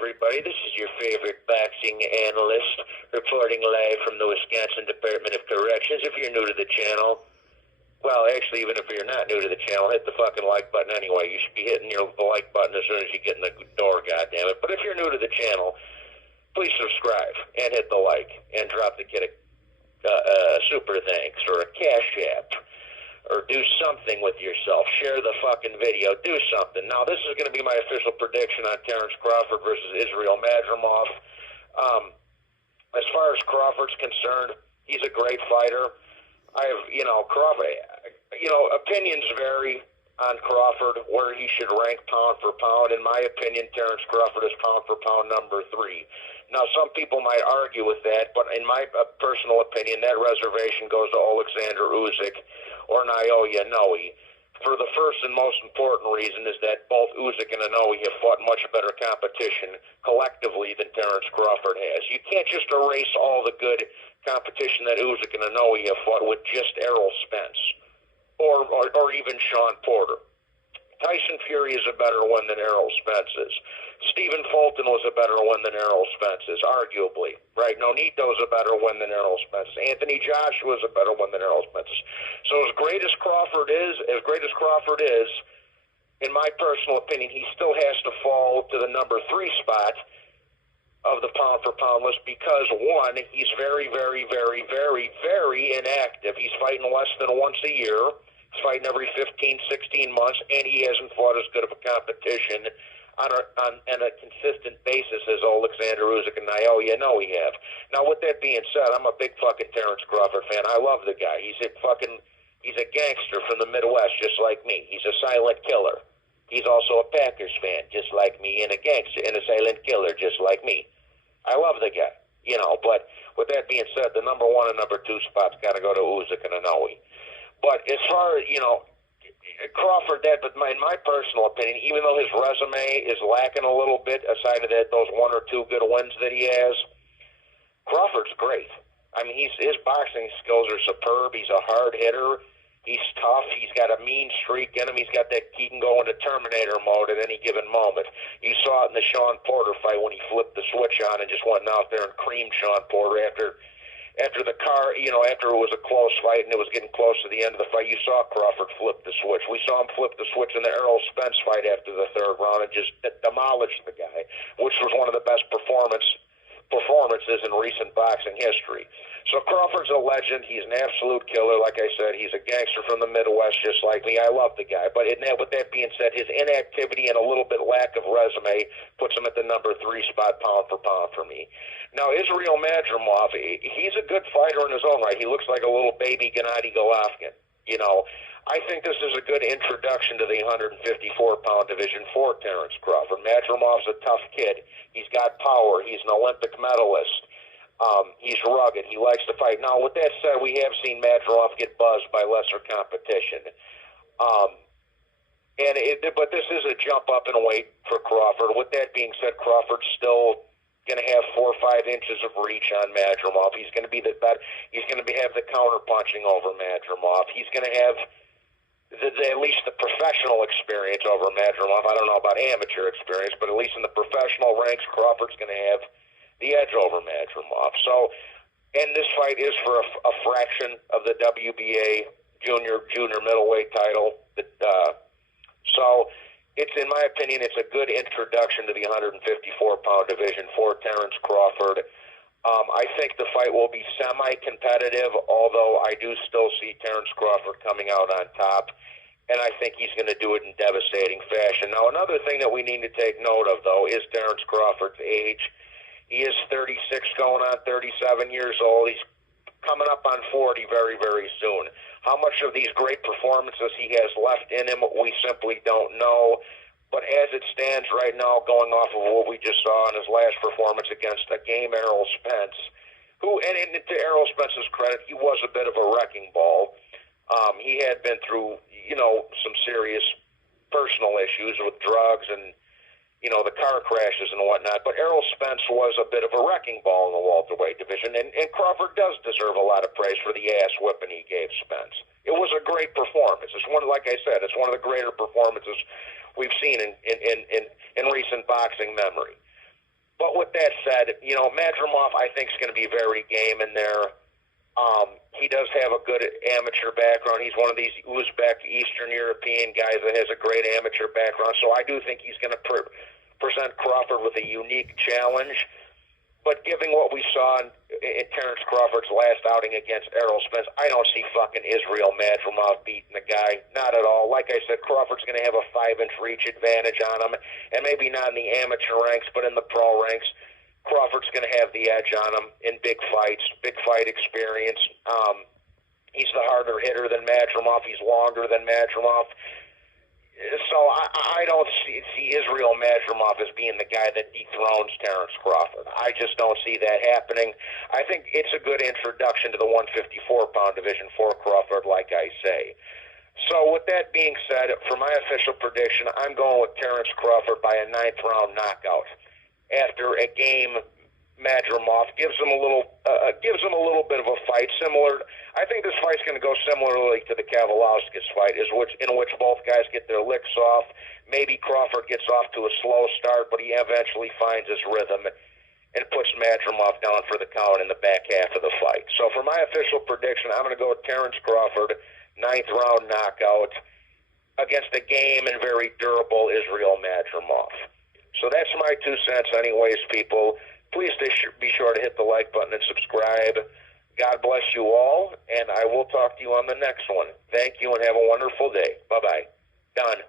everybody. This is your favorite boxing analyst reporting live from the Wisconsin Department of Corrections. If you're new to the channel, well, actually, even if you're not new to the channel, hit the fucking like button anyway. You should be hitting the like button as soon as you get in the door, goddammit. But if you're new to the channel, please subscribe and hit the like and drop the kid a super thanks or a cash app. Or do something with yourself. Share the fucking video. Do something. Now, this is going to be my official prediction on Terence Crawford versus Israil Madrimov. As far as Crawford's concerned, he's a great fighter. Crawford, opinions vary on Crawford, where he should rank pound for pound. In my opinion, Terence Crawford is pound for pound number 3. Now, some people might argue with that, but in my personal opinion, that reservation goes to Alexander Usyk or Naoya Inoue. For the first and most important reason is that both Usyk and Inoue have fought much better competition collectively than Terence Crawford has. You can't just erase all the good competition that Usyk and Inoue have fought with just Errol Spence or even Sean Porter. Tyson Fury is a better one than Errol Spence is. Stephen Fulton was a better one than Errol Spence is, arguably. Right? Nonito's a better one than Errol Spence is. Anthony Joshua is a better one than Errol Spence is. So as great as Crawford is, in my personal opinion, he still has to fall to the number 3 spot of the pound-for-pound list because, one, he's very, very, very, very, very inactive. He's fighting less than once a year. He's fighting every 15, 16 months, and he hasn't fought as good of a competition on a consistent basis as Alexander Usyk and Naoya Inoue have. Now, with that being said, I'm a big fucking Terence Crawford fan. I love the guy. He's a gangster from the Midwest, just like me. He's a silent killer. He's also a Packers fan, just like me, and a gangster and a silent killer, just like me. I love the guy, but with that being said, the number 1 and number 2 spots got to go to Usyk and Inoue. But as far as, Crawford, but in my personal opinion, even though his resume is lacking a little bit, aside of those 1 or 2 good wins that he has, Crawford's great. I mean, his boxing skills are superb. He's a hard hitter. He's tough. He's got a mean streak in him. He can go into Terminator mode at any given moment. You saw it in the Sean Porter fight when he flipped the switch on and just went out there and creamed Sean Porter after it was a close fight and it was getting close to the end of the fight. You saw Crawford flip the switch. We saw him flip the switch in the Errol Spence fight after the 3rd round and just demolished the guy, which was one of the best performances in recent boxing history. So Crawford's a legend. He's an absolute killer. Like I said, he's a gangster from the Midwest, just like me. I love the guy. But with that being said, his inactivity and a little bit lack of resume puts him at the number 3 spot pound for pound for me. Now, Israil Madrimov, he's a good fighter in his own right. He looks like a little baby Gennady Golovkin. I think this is a good introduction to the 154-pound division for Terence Crawford. Madrimov's a tough kid. He's got power. He's an Olympic medalist. He's rugged. He likes to fight. Now, with that said, we have seen Madrimov get buzzed by lesser competition. But this is a jump up in weight for Crawford. With that being said, Crawford's still going to have 4 or 5 inches of reach on Madrimov. He's going to be have the counter punching over Madrimov. He's going to have at least the professional experience over Madrimov. I don't know about amateur experience, but at least in the professional ranks, Crawford's going to have the edge over Madrimov. So, and this fight is for a fraction of the WBA junior middleweight title. So, in my opinion, it's a good introduction to the 154-pound division for Terence Crawford. I think the fight will be semi-competitive, although I do still see Terence Crawford coming out on top, and I think he's going to do it in devastating fashion. Now, another thing that we need to take note of, though, is Terence Crawford's age. He is 36 going on 37 years old. He's coming up on 40 very, very soon. How much of these great performances he has left in him, we simply don't know. But as it stands right now, going off of what we just saw in his last performance against a game Errol Spence, who, and to Errol Spence's credit, he was a bit of a wrecking ball. He had been through, some serious personal issues with drugs and, the car crashes and whatnot. But Errol Spence was a bit of a wrecking ball in the welterweight division, and Crawford does deserve a lot of praise for the ass whipping he gave Spence. It was a great performance. It's like I said, it's one of the greater performances we've seen in recent boxing memory. But with that said, Madrimov, I think, is going to be very game in there. He does have a good amateur background. He's one of these Uzbek, Eastern European guys that has a great amateur background. So I do think he's going to present Crawford with a unique challenge. But given what we saw in Terence Crawford's last outing against Errol Spence, I don't see fucking Israil Madrimov beating the guy. Not at all. Like I said, Crawford's going to have a 5-inch reach advantage on him, and maybe not in the amateur ranks, but in the pro ranks. Crawford's going to have the edge on him in big fights, big fight experience. He's the harder hitter than Madrimov. He's longer than Madrimov. So I don't see Israil Madrimov as being the guy that dethrones Terence Crawford. I just don't see that happening. I think it's a good introduction to the 154-pound division for Crawford, like I say. So with that being said, for my official prediction, I'm going with Terence Crawford by a 9th-round knockout. After a game, Madrimov gives him a little bit of a fight. Similar, I think this fight's going to go similarly to the Kavalauskas fight, in which both guys get their licks off. Maybe Crawford gets off to a slow start, but he eventually finds his rhythm and puts Madrimov down for the count in the back half of the fight. So for my official prediction, I'm going to go with Terence Crawford, 9th-round knockout against a game and very durable Israil Madrimov. So that's my 2 cents anyways, people. Please be sure to hit the like button and subscribe. God bless you all, and I will talk to you on the next one. Thank you and have a wonderful day. Bye-bye. Done.